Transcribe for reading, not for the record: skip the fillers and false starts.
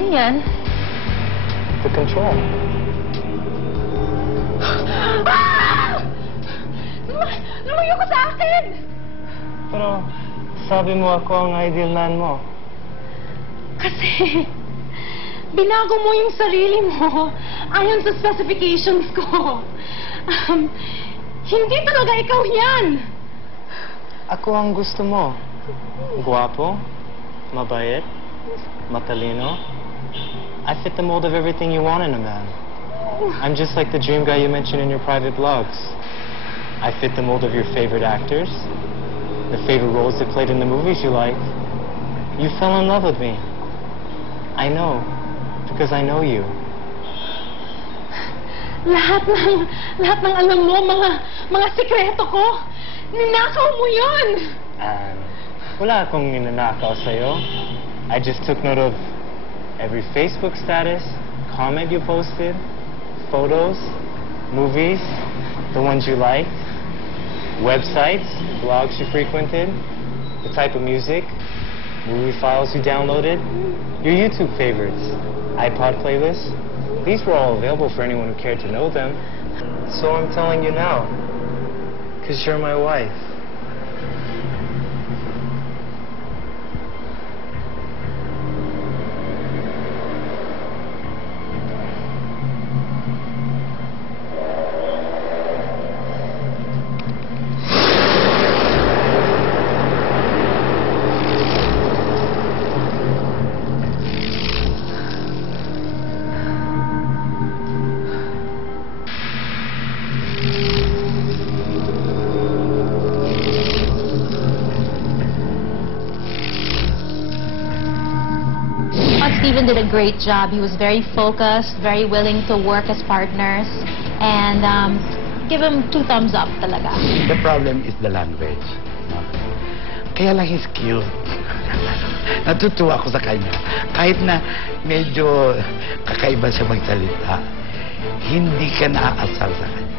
Ano yan? The control. Ah! Lumayo ka sa akin! Pero, sabi mo ako ang ideal man mo. Kasi, binago mo yung sarili mo ayon sa specifications ko. Hindi talaga ikaw yan! Ako ang gusto mo. Guwapo, mabait, matalino. I fit the mold of everything you want in a man. I'm just like the dream guy you mentioned in your private blogs. I fit the mold of your favorite actors, the favorite roles they played in the movies you like. You fell in love with me. I know, because I know you. Lahat ng alam mo, mga sikreto ko, ninakaw mo yun! And wala akong ninanakaw sa'yo. I just took note of every Facebook status, comment you posted, photos, movies, the ones you liked, websites, blogs you frequented, the type of music, movie files you downloaded, your YouTube favorites, iPod playlists. These were all available for anyone who cared to know them. So I'm telling you now, because you're my wife. Steven did a great job. He was very focused, very willing to work as partners, and give him 2 thumbs up talaga. The problem is the language. No? Kaya lang he's cute. Natutuwa ako sa kanya. Kahit na medyo kakaiba siya magsalita, hindi ka naaasar sa kanya.